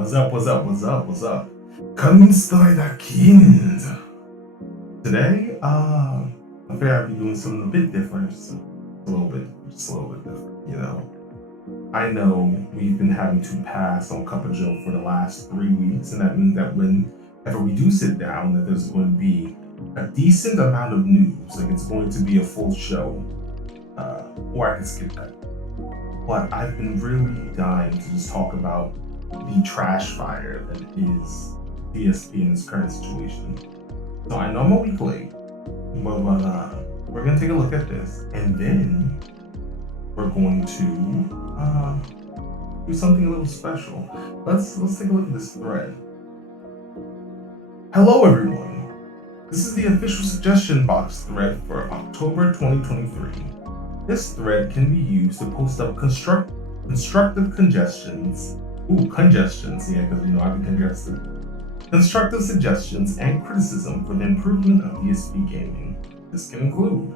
What's up, what's up, what's up, what's up? KamenStrider Kind. Today, I figured I'd be doing something a bit different, just a little bit different, you know. I know we've been having to pass on Cup of Joe for the last 3 weeks, and that means that whenever we do sit down, that there's going to be a decent amount of news. Like, it's going to be a full show, or I can skip that. But I've been really dying to just talk about the trash fire that is DSP in its current situation. So I know I'm a week late, but we're gonna take a look at this, and then we're going to do something a little special. Let's take a look at this thread. Hello everyone. This is the official suggestion box thread for October 2023. This thread can be used to post up constructive congestions. Congestions, yeah, because I've been congested. Constructive suggestions and criticism for the improvement of DSP gaming. This can include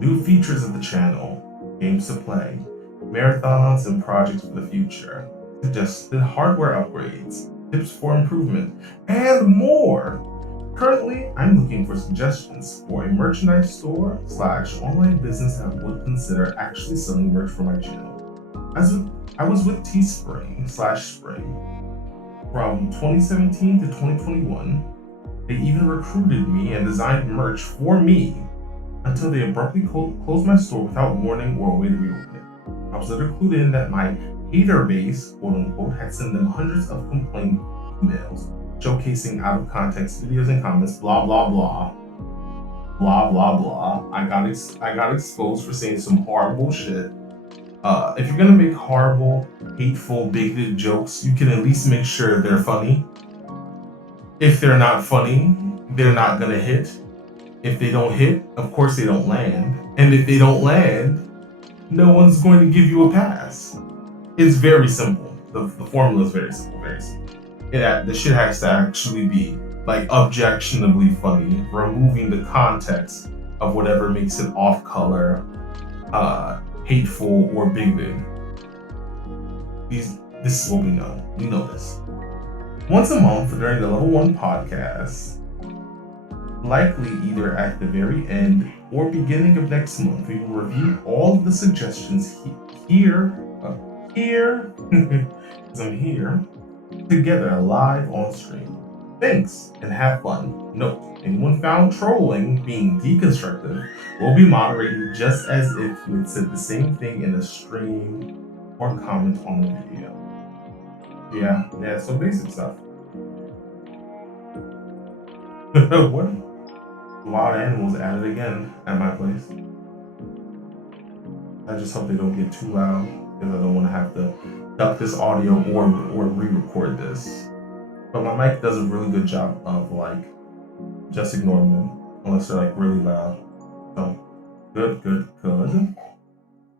new features of the channel, games to play, marathons and projects for the future, suggested hardware upgrades, tips for improvement, and more. Currently, I'm looking for suggestions for a merchandise store / online business that would consider actually selling merch for my channel. I was with Teespring / Spring from 2017 to 2021. They even recruited me and designed merch for me until they abruptly closed my store without warning or a way to reopen it. I was later clued in that my hater base, quote unquote, had sent them hundreds of complaint emails showcasing out of context videos and comments, blah blah blah, blah blah blah. I got exposed for saying some horrible shit. If you're gonna make horrible, hateful, bigoted jokes, you can at least make sure they're funny. If they're not funny, they're not gonna hit. If they don't hit, of course they don't land. And if they don't land, no one's going to give you a pass. It's very simple. The formula is very simple, very simple. The shit has to actually be like objectionably funny, removing the context of whatever makes it off color, hateful, or bigoted. This is what we know. We know this. Once a month during the Level 1 podcast, likely either at the very end or beginning of next month, we will review all of the suggestions here, because I'm here, together live on stream. Thanks and have fun. Note, anyone found trolling being deconstructive will be moderated just as if you had said the same thing in a stream or comment on the video. Yeah, so basic stuff. What? Wild animals added again at my place. I just hope they don't get too loud, because I don't want to have to duck this audio or re-record this. But my mic does a really good job of just ignoring them unless they're really loud. So good.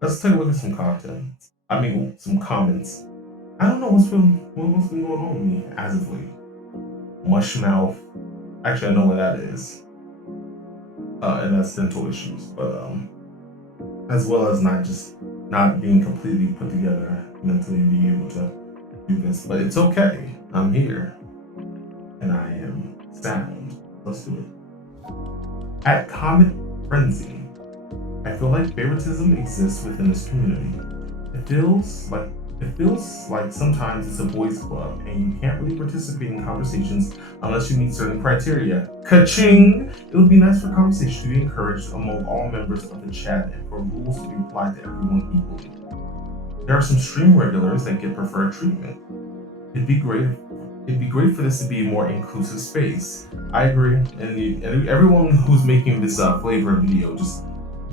Let's take a look at some content. Some comments. I don't know what's been going on with me as of late. Mushmouth. Actually, I know what that is. And that's dental issues, but as well as not being completely put together mentally, being able to do this. But it's okay. I'm here, and I am sound. Let's do it. At Comet Frenzy, I feel like favoritism exists within this community. It feels like sometimes it's a boys' club, and you can't really participate in conversations unless you meet certain criteria. Ka-ching! It would be nice for conversation to be encouraged among all members of the chat and for rules to be applied to everyone equally. There are some stream regulars that get preferred treatment. It'd be great for this to be a more inclusive space. I agree, and everyone who's making this flavor video, just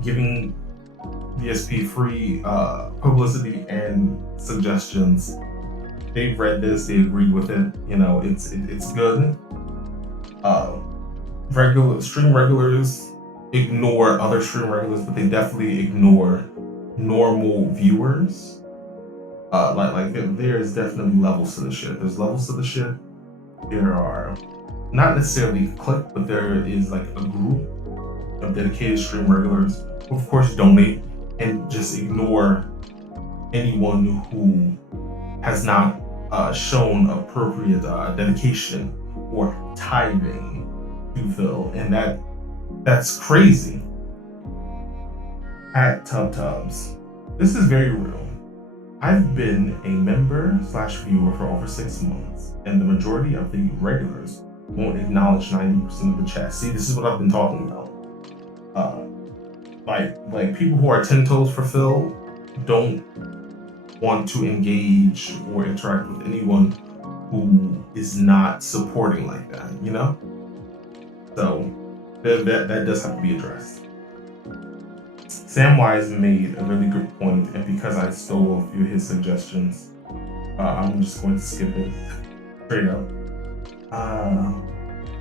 giving DSP free publicity and suggestions. They've read this, they agreed with it. It's good. Stream regulars ignore other stream regulars, but they definitely ignore normal viewers. There's definitely levels to the shit. There's levels to the shit. There are not necessarily a clique, but there is a group of dedicated stream regulars who, of course, donate and just ignore anyone who has not shown appropriate dedication or tithing to Phil, and that's crazy. At Tubs, this is very real. I've been a member / viewer for over 6 months, and the majority of the regulars won't acknowledge 90% of the chat. See, this is what I've been talking about. Like people who are 10 toes for Phil don't want to engage or interact with anyone who is not supporting like that, you know? So that does have to be addressed. Samwise made a really good point, and because I stole a few of his suggestions, I'm just going to skip it straight up.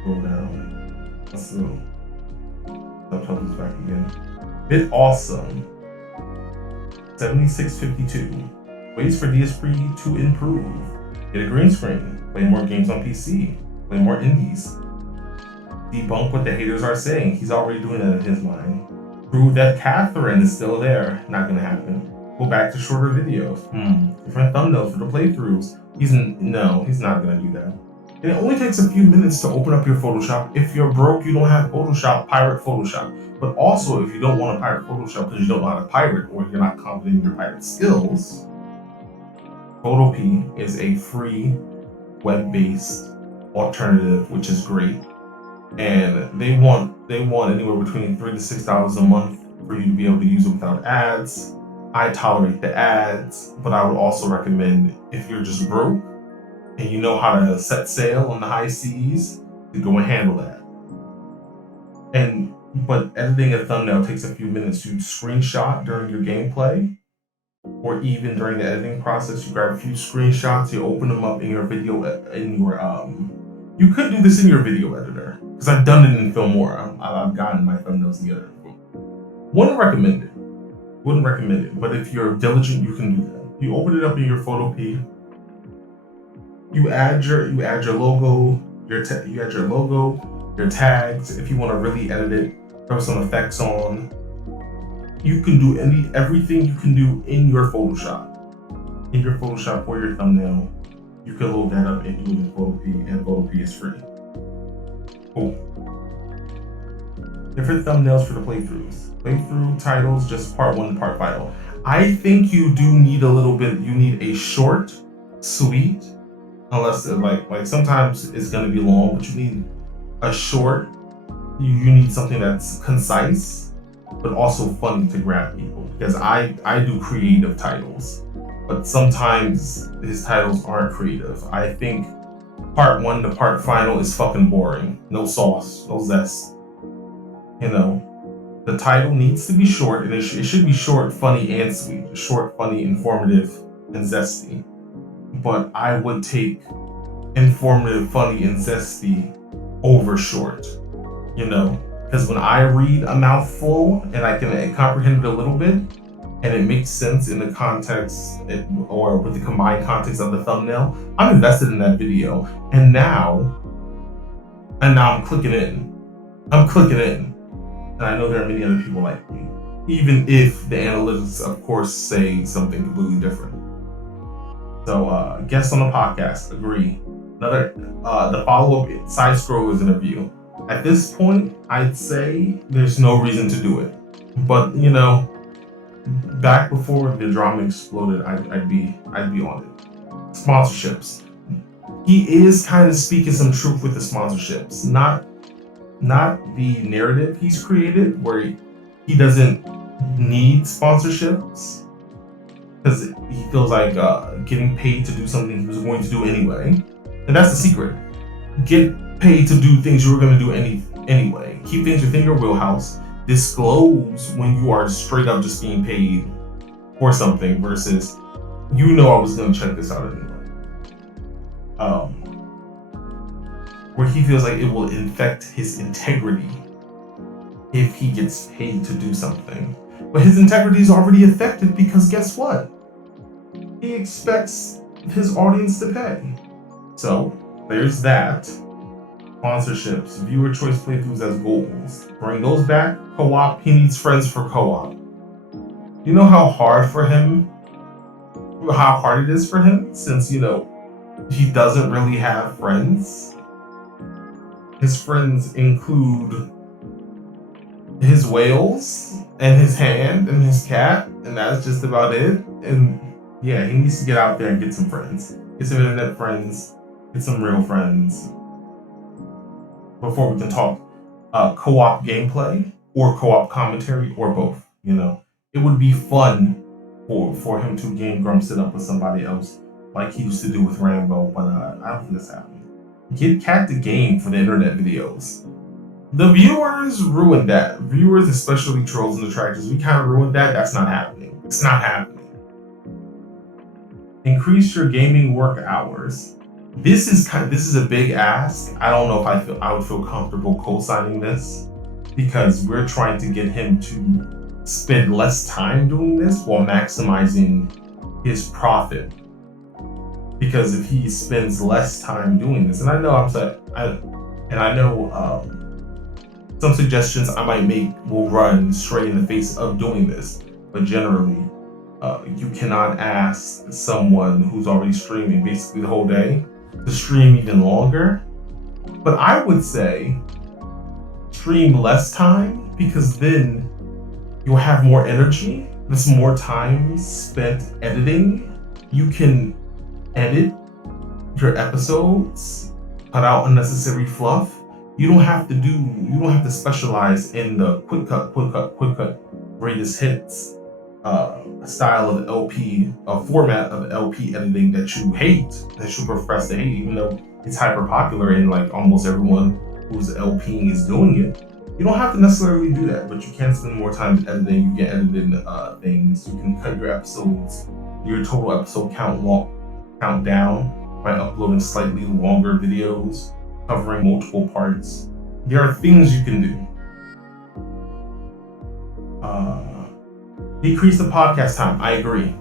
Go down. Let's go. Subtitles back again. Bit awesome. 7652. Ways for DSP to improve. Get a green screen. Play more games on PC. Play more indies. Debunk what the haters are saying. He's already doing that in his mind. Prove that Catherine is still there. Not gonna happen. Go back to shorter videos. Different thumbnails for the playthroughs. He's not gonna do that. And it only takes a few minutes to open up your Photoshop. If you're broke, you don't have Photoshop, pirate Photoshop. But also, if you don't want to pirate Photoshop because you don't know how to pirate or you're not confident in your pirate skills, Photopea is a free web-based alternative, which is great. And they want anywhere between $3 to $6 a month for you to be able to use it without ads. I tolerate the ads, but I would also recommend, if you're just broke and you know how to set sail on the high seas, to go and handle that. But editing a thumbnail takes a few minutes. You screenshot during your gameplay, or even during the editing process, you grab a few screenshots, you open them up in your video, you could do this in your video editor, because I've done it in Filmora. I've gotten my thumbnails together. Wouldn't recommend it, but if you're diligent, you can do that. You open it up in your Photopea, you add your logo, your tags. If you want to really edit it, throw some effects on. You can do everything you can do in your Photoshop. In your Photoshop for your thumbnail, you can load that up and do it in Photopea, and Photopea is free. Cool. Different thumbnails for the playthroughs. Playthrough titles, just part 1 and part final. I think you do need a little bit. You need a short, sweet, unless like sometimes it's gonna be long, but you need a short. You need something that's concise, but also funny to grab people. Because I do creative titles, but sometimes his titles aren't creative. I think part 1 to part final is fucking boring. No sauce, no zest. You know, the title needs to be short, and it should be short, funny, and sweet. Short, funny, informative, and zesty. But I would take informative, funny, and zesty over short. You know, because when I read a mouthful and I can comprehend it a little bit, and it makes sense in the context or with the combined context of the thumbnail, I'm invested in that video. And now I'm clicking in. And I know there are many other people like me, even if the analytics, of course, say something completely different. So, guests on the podcast, agree. The follow-up side scrollers interview. At this point, I'd say there's no reason to do it. But you know, back before the drama exploded, I'd be on it. Sponsorships. He is kind of speaking some truth with the sponsorships. Not the narrative he's created, where he doesn't need sponsorships because he feels like getting paid to do something he was going to do anyway. And that's the secret. Get paid to do things you were going to do anyway. Keep things within your wheelhouse. Disclose when you are straight up just being paid for something versus, I was going to check this out anyway. Where he feels like it will infect his integrity if he gets paid to do something. But his integrity is already affected because guess what? He expects his audience to pay. So there's that. Sponsorships, viewer choice playthroughs as goals. Bring those back. Co-op, he needs friends for co-op. You know how hard it is for him? Since, he doesn't really have friends. His friends include his whales and his hand and his cat, and that's just about it. And yeah, he needs to get out there and get some friends. Get some internet friends, get some real friends before we can talk co-op gameplay or co-op commentary or both. You know, it would be fun for him to game Grump sit up with somebody else like he used to do with Rambo, but I don't think that's happening. Get Cat the game for the internet videos. The viewers ruined that. Viewers, especially trolls and detractors, we kind of ruined that. That's not happening. It's not happening. Increase your gaming work hours. This is a big ask. I don't know if I would feel comfortable co-signing this, because we're trying to get him to spend less time doing this while maximizing his profit. Because if he spends less time doing this, and I know some suggestions I might make will run straight in the face of doing this, but generally, you cannot ask someone who's already streaming basically the whole day to stream even longer. But I would say stream less time, because then you'll have more energy. There's more time spent editing. You can edit your episodes, cut out unnecessary fluff. You don't have to specialize in the quick cut, greatest hits style of LP, format of LP editing that you hate, that you profess to hate, even though it's hyper popular and like almost everyone who's LPing is doing it. You don't have to necessarily do that, but you can spend more time editing. You can edit things. You can cut your episodes, your total episode count down by uploading slightly longer videos covering multiple parts. There are things you can do. Decrease the podcast time. I agree.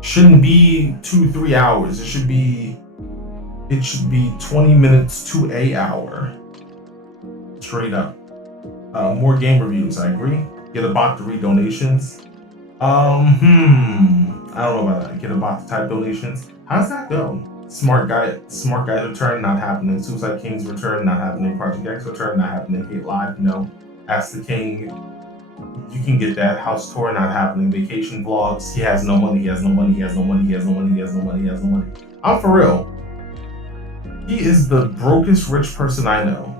Shouldn't be 2-3 hours. It should be 20 minutes to an hour. Straight up. More game reviews. I agree. Get a bot to read donations. I don't know about that. Get a bot to type donations. How does that go? Smart Guy's return, not happening. Suicide King's return, not happening. Project X return, not happening. Hate Live, no. Ask the King, you can get that. House Tour, not happening. Vacation vlogs, he has no money, he has no money, he has no money, he has no money, he has no money, he has no money. I'm for real. He is the brokest rich person I know.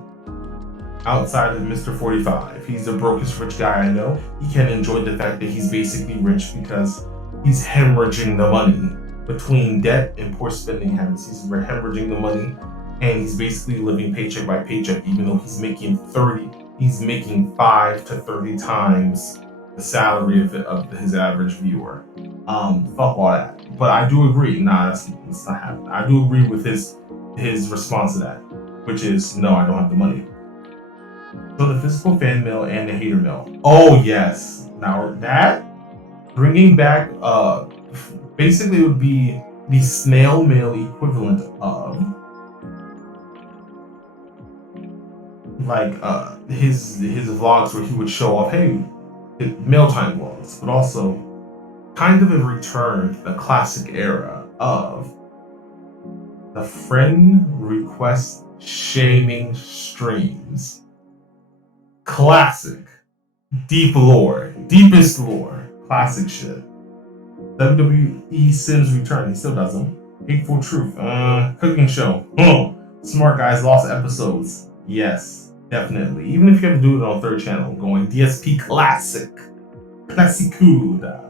Outside of Mr. 45. He's the brokest rich guy I know. He can enjoy the fact that he's basically rich because he's hemorrhaging the money. Between debt and poor spending habits, he's hemorrhaging the money, and he's basically living paycheck by paycheck, even though he's making 5 to 30 times the salary of his average viewer. Fuck all that. But I do agree. Nah, that's not happening. I do agree with his response to that, which is no, I don't have the money. So the physical fan mail and the hater mail. Oh yes. Now that bringing back basically it would be the snail mail equivalent of like his vlogs where he would show off, hey, mail time vlogs, but also kind of a return to the classic era of the friend request shaming streams. Classic. Deep lore. Deepest lore. Classic shit. WWE Sims return. He still does them. Hateful Truth. Cooking show. Smart Guys lost episodes. Yes, definitely. Even if you have to do it on third channel, going DSP Classic. Classicuda.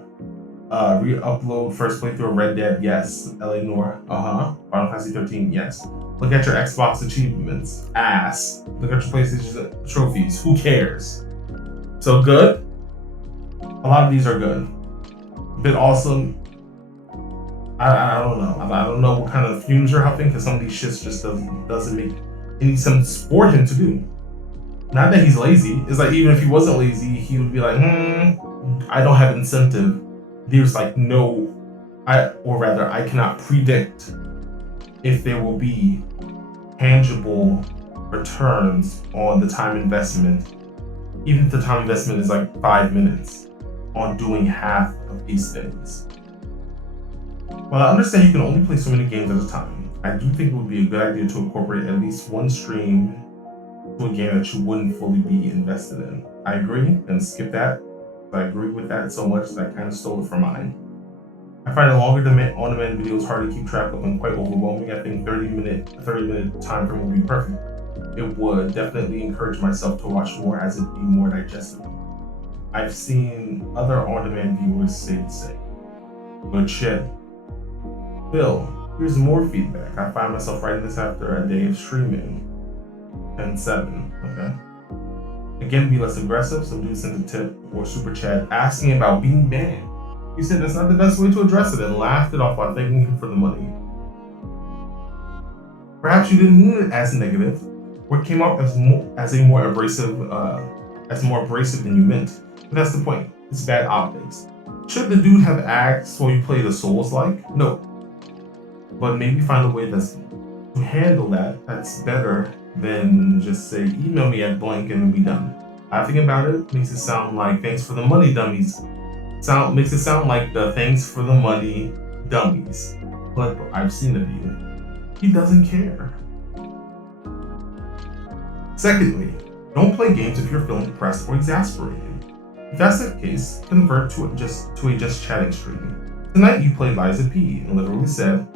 Re-upload first playthrough of Red Dead. Yes. LA Noir. Final Fantasy 13. Yes. Look at your Xbox achievements. Ass. Look at your PlayStation trophies. Who cares? So good. A lot of these are good. Bit awesome. I don't know. I don't know what kind of fumes you're huffing, because some of these shits just doesn't make any sense for him to do. Not that he's lazy. It's like, even if he wasn't lazy, he would be like, I don't have incentive. There's like I cannot predict if there will be tangible returns on the time investment, even if the time investment is like 5 minutes on doing half of these things. Well, I understand you can only play so many games at a time. I do think it would be a good idea to incorporate at least one stream to a game that you wouldn't fully be invested in. I agree, and skip that. I agree with that so much that I kind of stole it from mine. I find a longer on-demand videos hard to keep track of and quite overwhelming. I think 30-minute time frame would be perfect. It would definitely encourage myself to watch more as it'd be more digestible. I've seen other on-demand viewers say the same. Good shit. Bill, here's more feedback. I find myself writing this after a day of streaming. 10-7, okay. Again, be less aggressive. Some dude sent a tip or super chat asking about being banned. He said that's not the best way to address it and laughed it off while thanking him for the money. Perhaps you didn't mean it as negative, or it came off as more abrasive than you meant. But that's the point. It's bad optics. Should the dude have asked while you played a Souls-like? No. But maybe find a way to handle that's better than just say email me at blank and be done. Laughing about it makes it sound like thanks for the money, dummies. Makes it sound like the thanks for the money dummies. But I've seen the video. He doesn't care. Secondly, don't play games if you're feeling depressed or exasperated. If that's the case, convert to a just chatting stream. Tonight you played Liza P and literally said,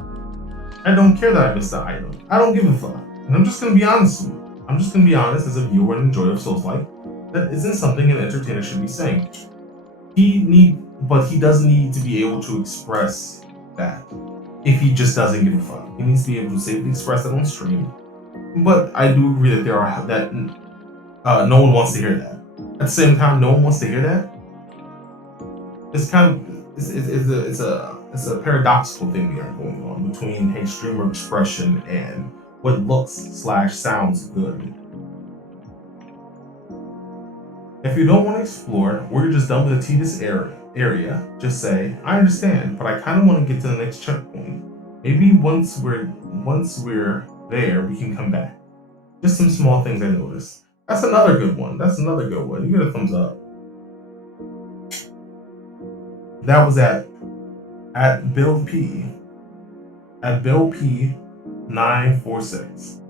I don't care that I missed the item. I don't give a fuck. And I'm just gonna be honest with you. I'm just gonna be honest as a viewer and enjoyer of Souls-like. That isn't something an entertainer should be saying. But he does need to be able to express that. If he just doesn't give a fuck, he needs to be able to safely express that on stream. But I do agree that no one wants to hear that. At the same time, no one wants to hear that. It's kind of it's a paradoxical thing we are going on between hey streamer expression and what looks/sounds good. If you don't want to explore, or you're just done with the tedious area, just say, I understand, but I kind of want to get to the next checkpoint. Maybe once we're there, we can come back. Just some small things I noticed. That's another good one. You get a thumbs up. That was at Bill P. At Bill P 946.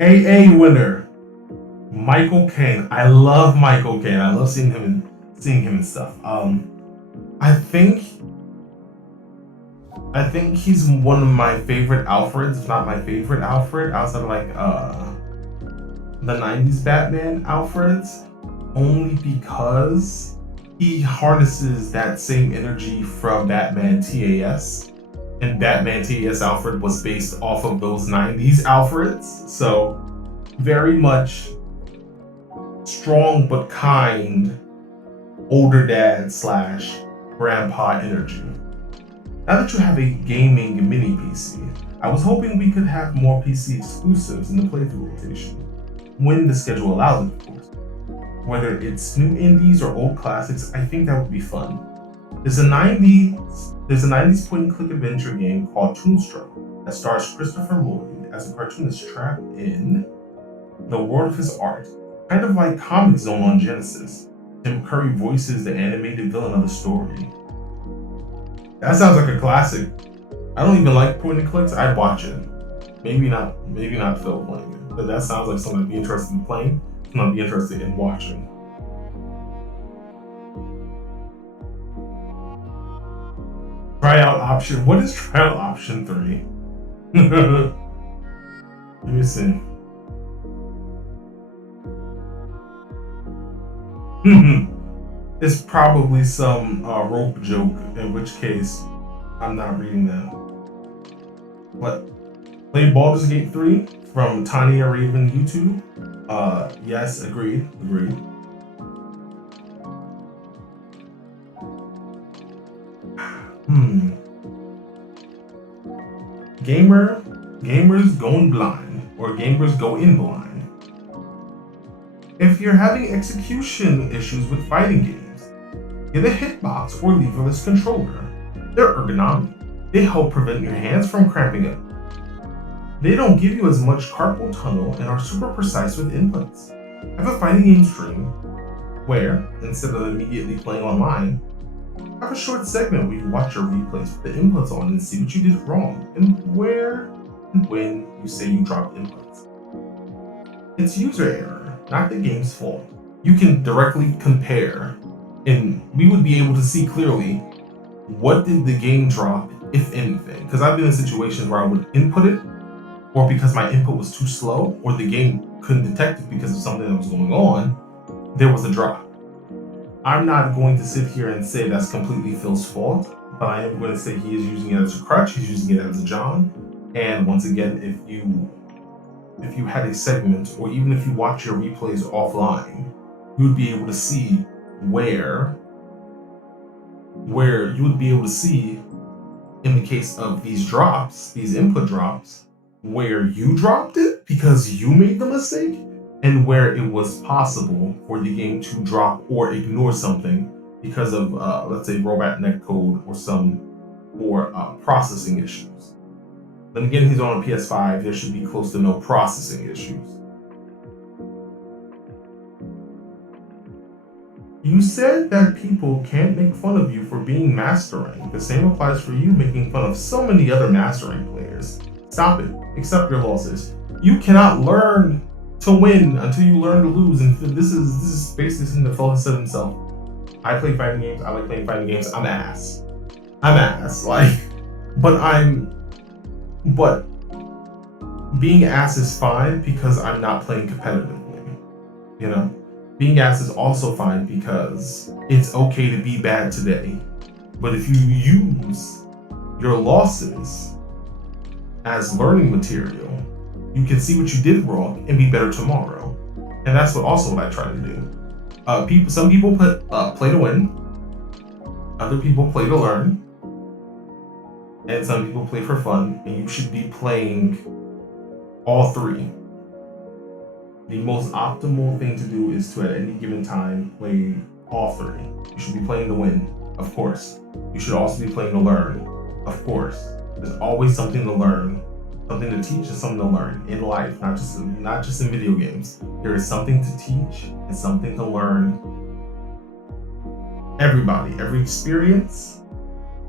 AA winner. Michael Caine. I love Michael Caine. I love seeing him and stuff. I think he's one of my favorite Alfreds, if not my favorite Alfred, outside of like the 90s Batman Alfreds, only because he harnesses that same energy from Batman TAS. And Batman TAS Alfred was based off of those 90s Alfreds. So very much strong but kind older dad / grandpa energy. Now that you have a gaming mini PC, I was hoping we could have more PC exclusives in the playthrough rotation, when the schedule allows it, of course. Whether it's new indies or old classics, I think that would be fun. There's a 90s point-and-click adventure game called Toonstruck that stars Christopher Lloyd as a cartoonist trapped in the world of his art, kind of like Comic Zone on Genesis. Tim Curry voices the animated villain of the story. That sounds like a classic. I don't even like point and clicks. I'd watch it. Maybe not Phil playing it, but that sounds like something I'd be interested in playing. Something I'd be interested in watching. Tryout option. What is tryout option 3? Let me see. It's probably some rope joke, in which case I'm not reading that. What? Play Baldur's Gate 3 from Tanya Raven YouTube? Yes, agreed. Gamers going blind, or gamers go in blind. If you're having execution issues with fighting games, get a hitbox or leverless controller. They're ergonomic. They help prevent your hands from cramping up. They don't give you as much carpal tunnel and are super precise with inputs. I have a fighting game stream where, instead of immediately playing online, Have a short segment where you watch your replays with the inputs on and see what you did wrong and where and when you say you dropped inputs. It's user error, not the game's fault. You can directly compare, and we would be able to see clearly what did the game drop, if anything. Because I've been in situations where I would input it, or because my input was too slow, or the game couldn't detect it because of something that was going on, there was a drop. I'm not going to sit here and say that's completely Phil's fault, but I am going to say he is using it as a crutch, he's using it as a John. And once again, if you had a segment, or even if you watch your replays offline, you would be able to see where you would be able to see, in the case of these drops, these input drops, where you dropped it because you made the mistake, and where it was possible for the game to drop or ignore something because of, let's say, robot netcode or processing issues. Then again, he's on a PS5. There should be close to no processing issues. You said that people can't make fun of you for being mastering. The same applies for you making fun of so many other mastering players. Stop it. Accept your losses. You cannot learn to win until you learn to lose, and this is basically something that Phil has said himself. I play fighting games. I like playing fighting games. I'm ass. Like, but being ass is fine because I'm not playing competitively. You know, being ass is also fine because it's okay to be bad today. But if you use your losses as learning material, you can see what you did wrong and be better tomorrow. And that's what I try to do. Some people play to win, other people play to learn, and some people play for fun, and you should be playing all three. The most optimal thing to do is to, at any given time, play all three. You should be playing to win, of course. You should also be playing to learn, of course. There's always something to learn, something to teach, and something to learn in life, not just in video games. There is something to teach and something to learn. Everybody, every experience,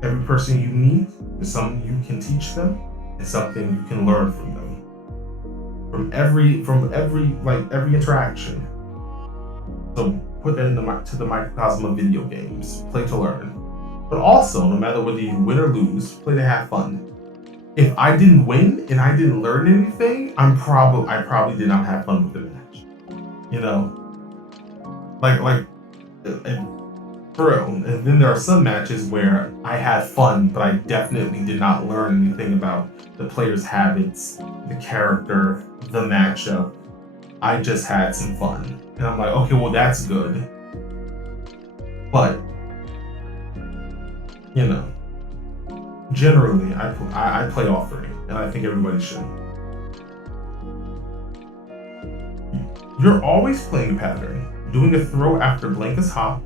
every person you meet, there's something you can teach them and something you can learn from them. From every interaction. So put that to the microcosm of video games. Play to learn. But also, no matter whether you win or lose, play to have fun. If I didn't win and I didn't learn anything, I probably did not have fun with the match. You know? For real. And then there are some matches where I had fun, but I definitely did not learn anything about the player's habits, the character, the matchup. I just had some fun. And I'm like, okay, well, that's good. But, you know, generally, I play all three, and I think everybody should. You're always playing pattern, doing a throw after Blanca's hop,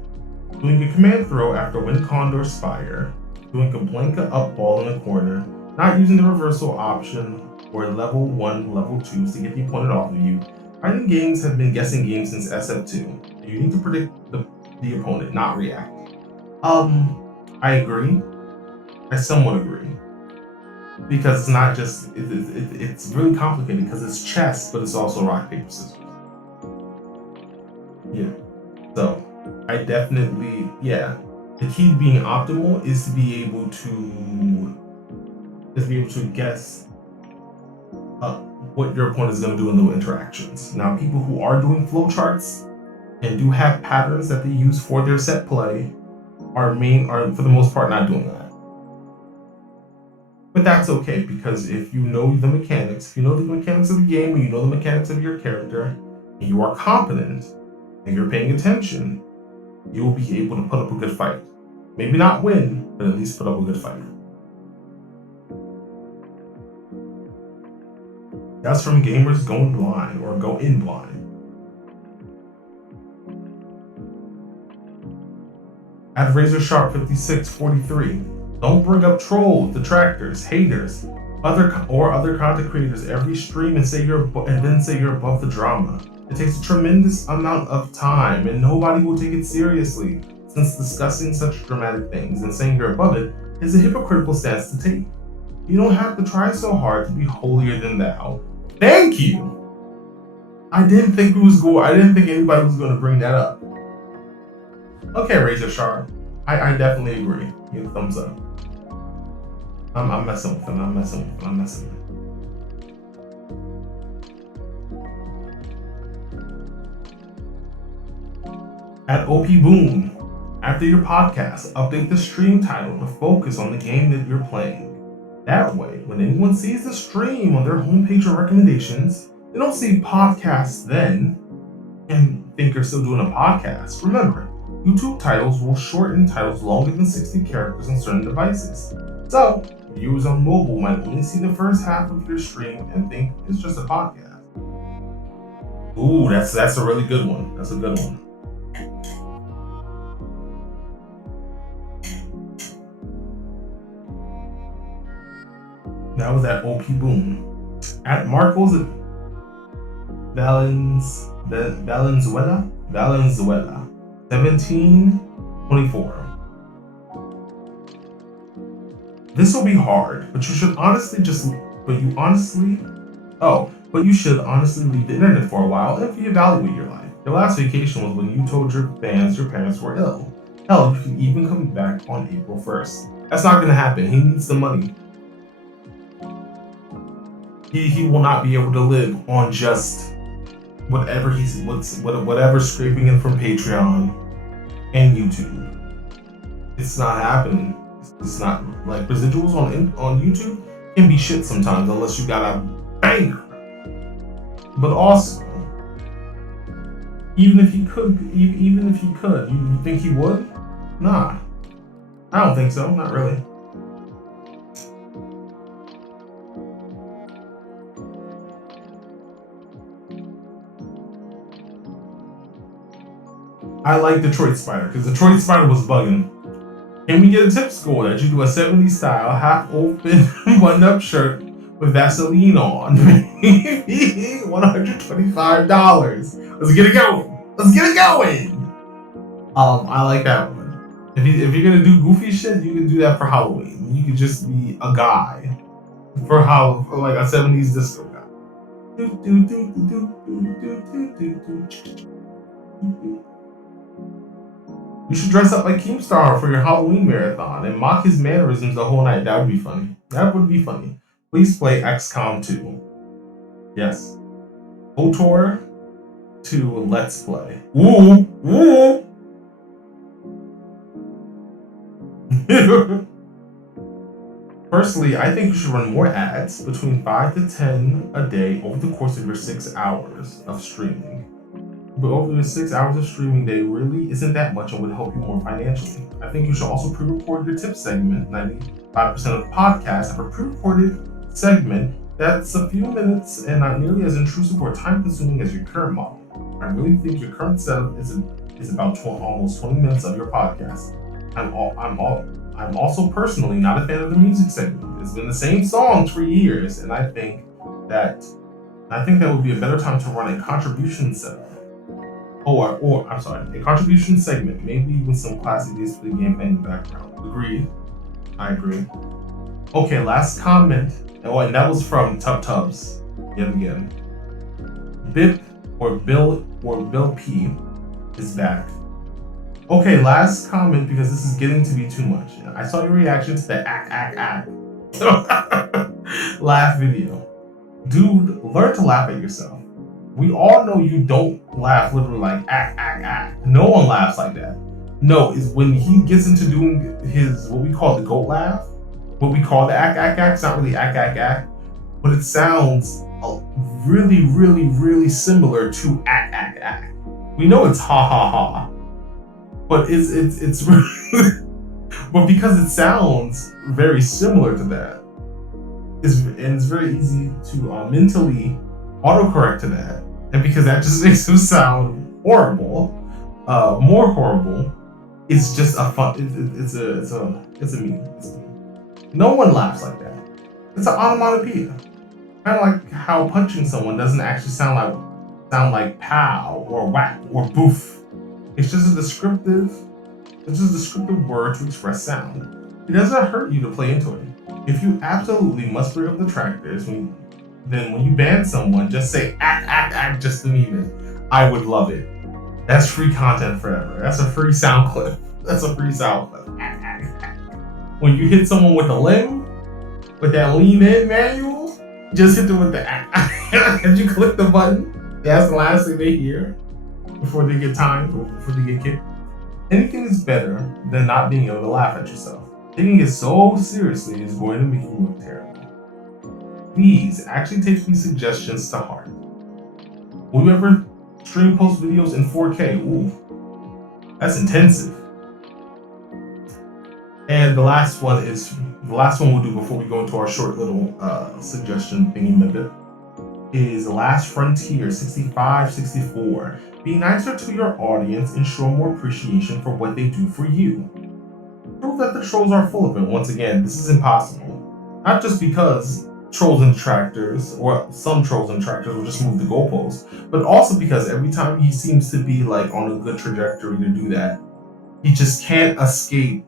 doing a command throw after Wind Condor Spire, doing a Blanca up ball in the corner, not using the reversal option or level 1, level 2 to get the opponent off of you. Fighting games have been guessing games since SF2. You need to predict the opponent, not react. I agree. I somewhat agree. Because it's not just, it's really complicated because it's chess, but it's also rock, paper, scissors. Yeah. So, I definitely, the key to being optimal is to be able to guess what your opponent is going to do in the interactions. Now, people who are doing flowcharts and do have patterns that they use for their set play are for the most part not doing that. But that's okay, because if you know the mechanics, of the game, and you know the mechanics of your character, and you are competent, and you're paying attention, you will be able to put up a good fight. Maybe not win, but at least put up a good fight. That's from gamers going blind, or go in blind. At RazorSharp5643, don't bring up trolls, detractors, haters, other content creators every stream and say you're above the drama. It takes a tremendous amount of time, and nobody will take it seriously. since discussing such dramatic things and saying you're above it is a hypocritical stance to take. You don't have to try so hard to be holier than thou. Thank you! I didn't think anybody was going to bring that up. Okay, Razor Sharp. I definitely agree. Give a thumbs up. I'm messing with him. I'm messing with him. At OP Boom, after your podcast, update the stream title to focus on the game that you're playing. That way, when anyone sees the stream on their homepage or recommendations, they don't see podcasts then and think you're still doing a podcast. Remember, YouTube titles will shorten titles longer than 60 characters on certain devices. So, viewers on mobile might only see the first half of your stream and think it's just a podcast. Ooh, that's a really good one. That's a good one. That was at OP Boom. At Marcos Valenzuela, 1724. This will be hard, but you should honestly leave the internet for a while and reevaluate your life. Your last vacation was when you told your fans your parents were ill. Hell, you can even come back on April 1st. That's not gonna happen. He needs the money. He will not be able to live on just whatever scraping in from Patreon and YouTube. It's not happening. It's not like residuals on YouTube can be shit sometimes unless you got a banger. But also, even if he could, you think he would? Nah, I don't think so. Not really. I like Detroit Spider because Detroit Spider was bugging. Can we get a tip score that you do a 70s style half open button-up shirt with Vaseline on? Maybe $125. Let's get it going. I like that one. If you're gonna do goofy shit, you can do that for Halloween. You could just be a guy for like a 70s disco guy. You should dress up like Keemstar for your Halloween marathon and mock his mannerisms the whole night. That would be funny. Please play XCOM 2. Yes. KOTOR to Let's Play. Woo! Personally, I think you should run more ads, between 5 to 10 a day over the course of your 6 hours of streaming. But over your 6 hours of streaming day really isn't that much and would help you more financially. I think you should also pre-record your tip segment. 95% of podcasts have a pre-recorded segment that's a few minutes and not nearly as intrusive or time-consuming as your current model. I really think your current setup is about almost 20 minutes of your podcast. I'm also personally not a fan of the music segment. It's been the same songs for years, and I think that would be a better time to run a contribution setup. A contribution segment, maybe with some classic DSP gameplay in the background. Agreed. I agree. Okay, last comment. Oh, and that was from Tubs. Yet again. Bip or Bill P is back. Okay, last comment because this is getting to be too much. I saw your reaction to the act laugh video. Dude, learn to laugh at yourself. We all know you don't laugh literally like act. No one laughs like that. No, it's when he gets into doing his, what we call the goat laugh, what we call the act. It's not really act, but it sounds really, really, really similar to act. We know it's ha, but it's really, but because it sounds very similar to that, it's very easy to mentally autocorrect to that. And because that just makes him sound horrible, more horrible, it's just a fun. It's a meme. No one laughs like that. It's an onomatopoeia. Kind of like how punching someone doesn't actually sound like pow or whack or boof. It's just a descriptive It's just a descriptive word to express sound. It doesn't hurt you to play into it. If you absolutely must bring up the tractors, then when you ban someone, just say act just to meme it. I would love it. That's free content forever. That's a free sound clip. That's a free sound clip. When you hit someone with a limb, with that lean in manual, just hit them with the and you click the button. That's the last thing they hear before they get timed or before they get kicked. Anything is better than not being able to laugh at yourself. Taking it so seriously is going to make you look terrible. Please actually take these suggestions to heart. Will you ever stream post videos in 4K? Ooh, that's intensive. And the last one we'll do before we go into our short little suggestion thingy method is The Last Frontier 6564. Be nicer to your audience and show more appreciation for what they do for you. Prove that the trolls are full of it. Once again, this is impossible. Not just because trolls and detractors, or some trolls and detractors will just move the goalposts, but also because every time he seems to be like on a good trajectory to do that, he just can't escape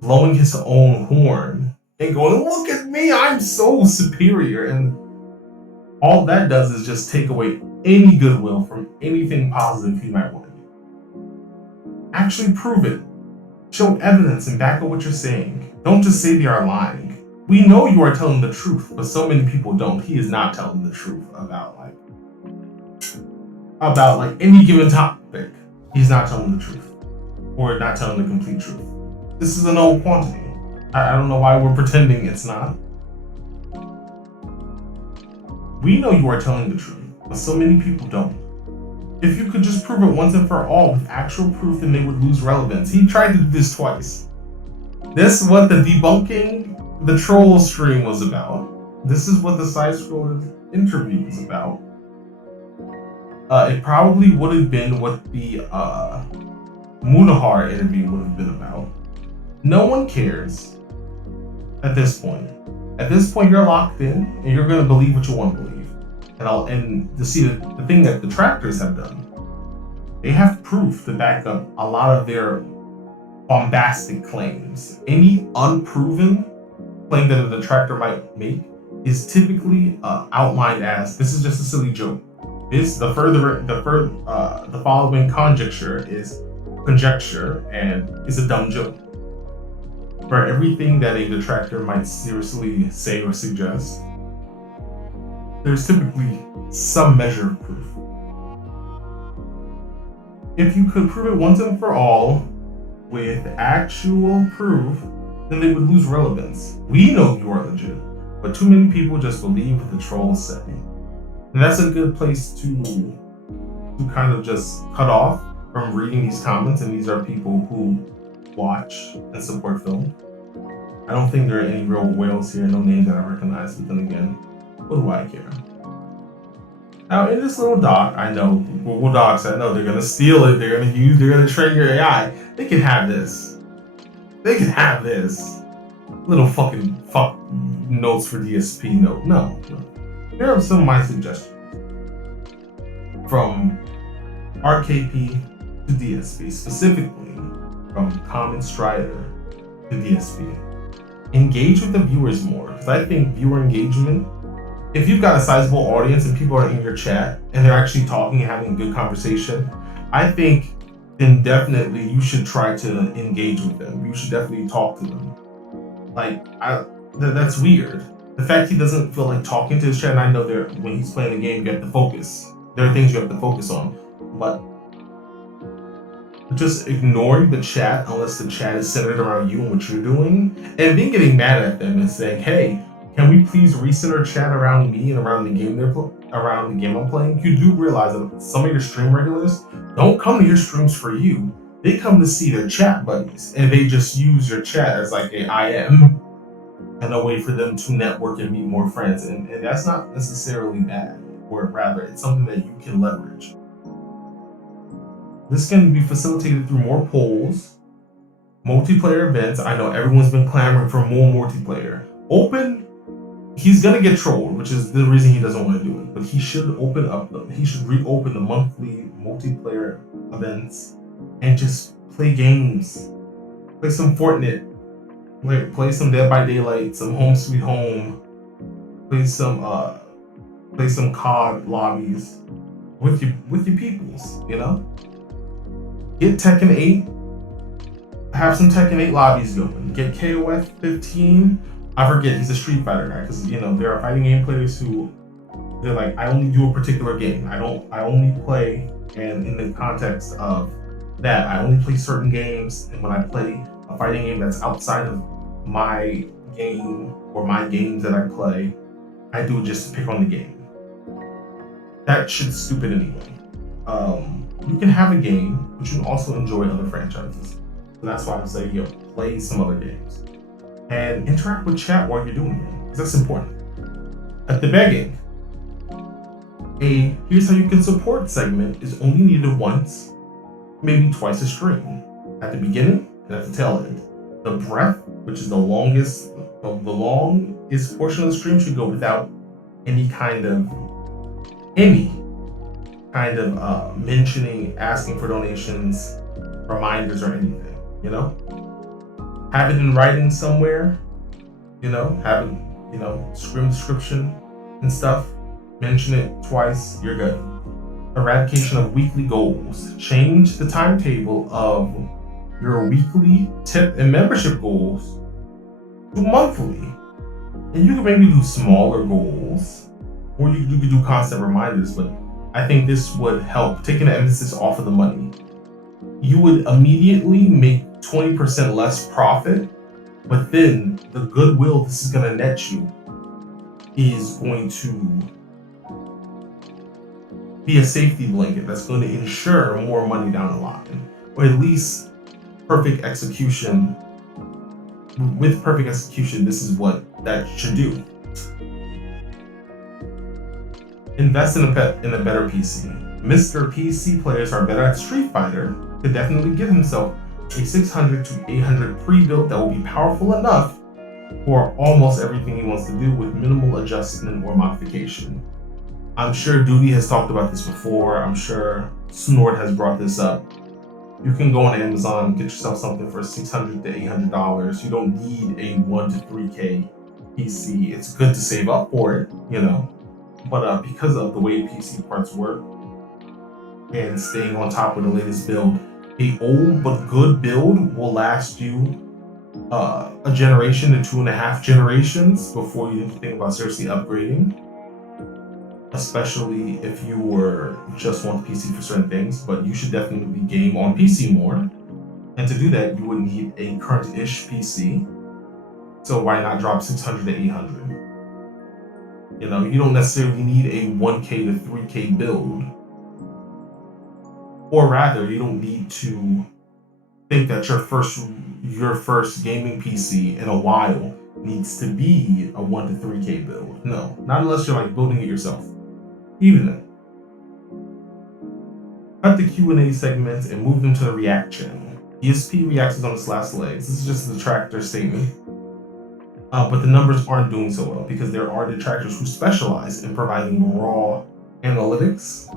blowing his own horn and going, look at me, I'm so superior. And all that does is just take away any goodwill from anything positive he might want to do. Actually prove it. Show evidence and back up what you're saying. Don't just say they are lying. We know you are telling the truth, but so many people don't. He is not telling the truth about any given topic. He's not telling the truth, or not telling the complete truth. This is a known quantity. I don't know why we're pretending it's not. We know you are telling the truth, but so many people don't. If you could just prove it once and for all with actual proof, then they would lose relevance. He tried to do this twice. This is what the debunking the troll stream was about. This is what the side scroller interview was about. It probably would have been what the Munahar interview would have been about. No one cares at this point. At this point, you're locked in, and you're going to believe what you want to believe. And to see the thing that the detractors have done, they have proof to back up a lot of their bombastic claims. Any unproven claim that a detractor might make is typically outlined as, this is just a silly joke. The following conjecture is conjecture and is a dumb joke. For everything that a detractor might seriously say or suggest, there's typically some measure of proof. If you could prove it once and for all with actual proof, then they would lose relevance. We know you are legit, but too many people just believe what the trolls say. And that's a good place to kind of just cut off from reading these comments, and these are people who watch and support film. I don't think there are any real whales here, no names that I recognize, but then again, what do I care? Now in this little doc, I know Google Docs, I know they're gonna steal it, they're gonna train your AI. They can have this. They can have this. Little fucking fuck notes for DSP note. No. Here are some of my suggestions. From RKP to DSP, specifically from KamenStrider to DSP. Engage with the viewers more, because I think viewer engagement, if you've got a sizable audience and people are in your chat and they're actually talking and having a good conversation, I think then definitely you should try to engage with them. You should definitely talk to them. That's weird. The fact he doesn't feel like talking to his chat, and I know when he's playing the game, you have to focus. There are things you have to focus on, but just ignoring the chat unless the chat is centered around you and what you're doing, and then getting mad at them and saying, hey, can we please recenter chat around me and around the game around the game I'm playing? You do realize that some of your stream regulars don't come to your streams for you. They come to see their chat buddies, and they just use your chat as like a IM and a way for them to network and meet more friends. And that's not necessarily bad, or rather, it's something that you can leverage. This can be facilitated through more polls, multiplayer events. I know everyone's been clamoring for more multiplayer. He's gonna get trolled, which is the reason he doesn't want to do it. But he should reopen the monthly multiplayer events and just play games, play some Fortnite, play some Dead by Daylight, some Home Sweet Home, play some COD lobbies with your peoples, you know? Get Tekken 8, have some Tekken 8 lobbies going. Get KOF 15. I forget, he's a Street Fighter guy, because you know there are fighting game players who they're like, I only do a particular game. I only play, and in the context of that, I only play certain games, and when I play a fighting game that's outside of my game or my games that I play, I do it just to pick on the game. That shit's stupid anyway. You can have a game, but you can also enjoy other franchises. So that's why I'm saying, yo, play some other games. And interact with chat while you're doing it, because that's important. At the begging, a here's how you can support segment is only needed once, maybe twice a stream. At the beginning and at the tail end. The breath, which is the longest portion of the stream, should go without any kind of mentioning, asking for donations, reminders, or anything, you know? Have it in writing somewhere, you know, have it, you know, screen description and stuff, mention it twice, you're good. Eradication of weekly goals. Change the timetable of your weekly tip and membership goals to monthly. And you can maybe do smaller goals, or you could do constant reminders, but I think this would help, taking the emphasis off of the money. You would immediately make 20% less profit, but then the goodwill this is going to net you is going to be a safety blanket that's going to ensure more money down the line, or at least perfect execution. With perfect execution, this is what that should do. Invest in a better PC. Mr. PC players are better at Street Fighter could definitely get himself a 600 to 800 pre-built that will be powerful enough for almost everything he wants to do with minimal adjustment or modification. I'm sure Duty has talked about this before. I'm sure Snort has brought this up. You can go on Amazon, get yourself something for $600 to $800. You don't need a 1 to 3K PC. It's good to save up for it, you know. But because of the way PC parts work and staying on top of the latest build, a old but good build will last you a generation to 2.5 generations before you think about seriously upgrading. Especially if you were just want the PC for certain things, but you should definitely game on PC more. And to do that, you would need a current-ish PC. So why not drop 600 to 800? You know, you don't necessarily need a 1K to 3K build. Or rather, you don't need to think that your first gaming PC in a while needs to be a 1 to 3K build. No, not unless you're like building it yourself. Even then, cut the Q&A segments and move them to the React channel. DSP reacts on its last legs. This is just a detractor statement. But the numbers aren't doing so well because there are detractors who specialize in providing raw analytics.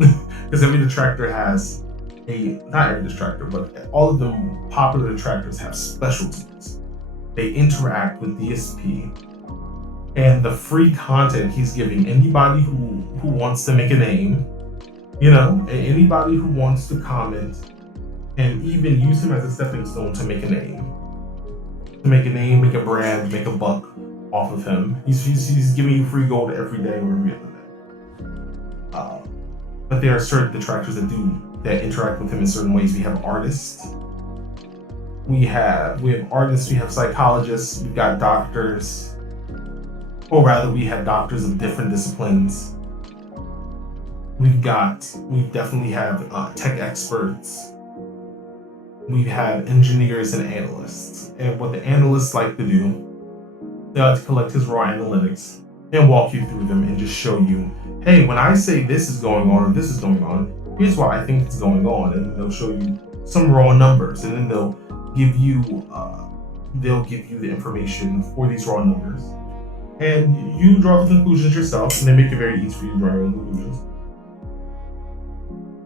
Because every detractor has not every detractor, but all of the popular detractors have specialties. They interact with DSP. And the free content he's giving anybody who wants to make a name, you know, and anybody who wants to comment and even use him as a stepping stone to make a name. To make a name, make a brand, make a buck off of him. He's giving you free gold every day or every other day. But there are certain detractors that interact with him in certain ways. We have artists. We have artists, we have psychologists, we've got doctors. Or rather, we have doctors of different disciplines. We definitely have tech experts. We have engineers and analysts. And what the analysts like to do, they like to collect his raw analytics and walk you through them and just show you, hey, when I say this is going on or this is going on, here's why I think it's going on. And they'll show you some raw numbers, and then they'll give you the information for these raw numbers. And you draw the conclusions yourself, and they make it very easy for you to draw your own conclusions.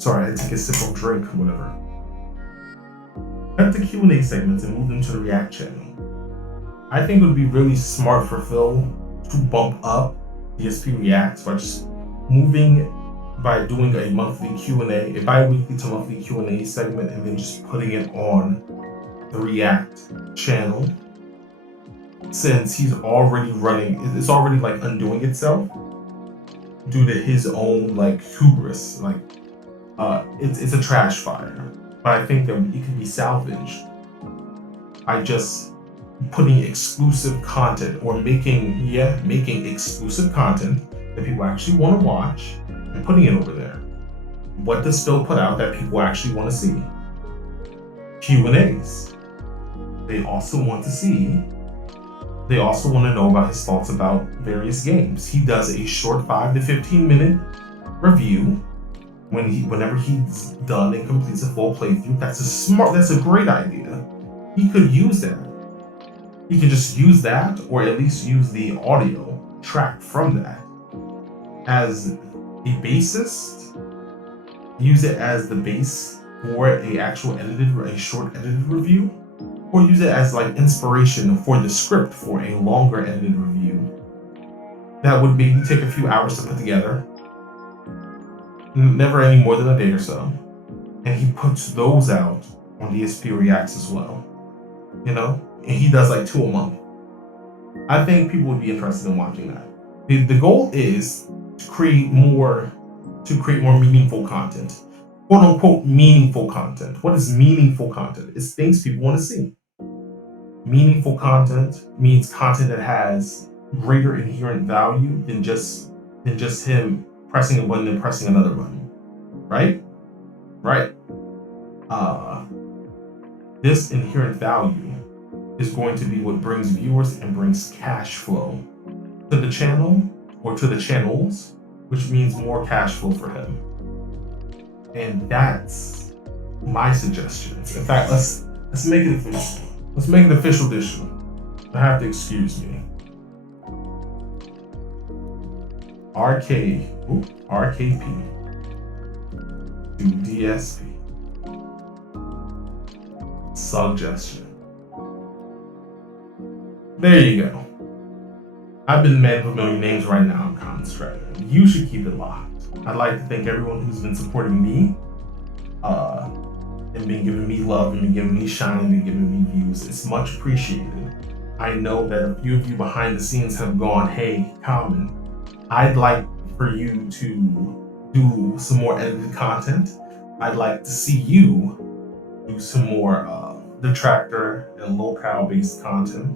Sorry, I had to take a sip of drink or whatever. cut the Q&A segments and move them to the React channel. I think it would be really smart for Phil to bump up DSP Reacts by just by doing a monthly Q&A, a bi-weekly to monthly Q&A segment, and then just putting it on the React channel. Since he's already running, it's already like undoing itself due to his own like hubris. Like it's a trash fire, but I think that it can be salvaged by just putting exclusive content or making exclusive content that people actually want to watch and putting it over there. What does Phil put out that people actually want to see? Q&As. They also want to know about his thoughts about various games. He does a short 5 to 15 minute review whenever he's done and completes a full playthrough. That's a great idea. He could use that. He could just use that, or at least use the audio track from that as a basis. Use it as the base for a short edited review, or use it as like inspiration for the script for a longer edited review that would maybe take a few hours to put together, never any more than a day or so, and he puts those out on DSP Reacts as well, and he does like 2 a month. I think people would be interested in watching that. The goal is to create more meaningful content, quote unquote meaningful content. What is meaningful content? It's things people want to see. Meaningful content means content that has greater inherent value than just him pressing a button and pressing another button, right? This inherent value is going to be what brings viewers and brings cash flow to the channel or to the channels, which means more cash flow for him. And that's my suggestions. In fact, let's make it official. Let's make it official this year. I have to excuse me. RKP to DSP. Suggestion. There you go. I've been the man with a million names right now. I'm KamenStrider. You should keep it locked. I'd like to thank everyone who's been supporting me, and been giving me love, and been giving me shine, and been giving me views. It's much appreciated. I know that a few of you behind the scenes have gone, "Hey, Kamen, I'd like for you to do some more edited content. I'd like to see you do some more detractor and locale-based content.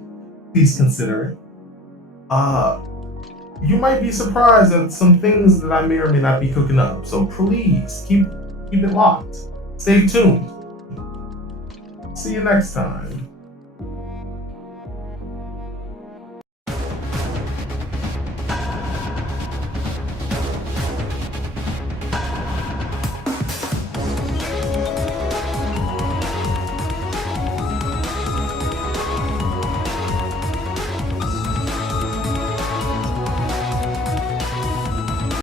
Please consider it." You might be surprised at some things that I may or may not be cooking up. So please keep it locked. Stay tuned. See you next time.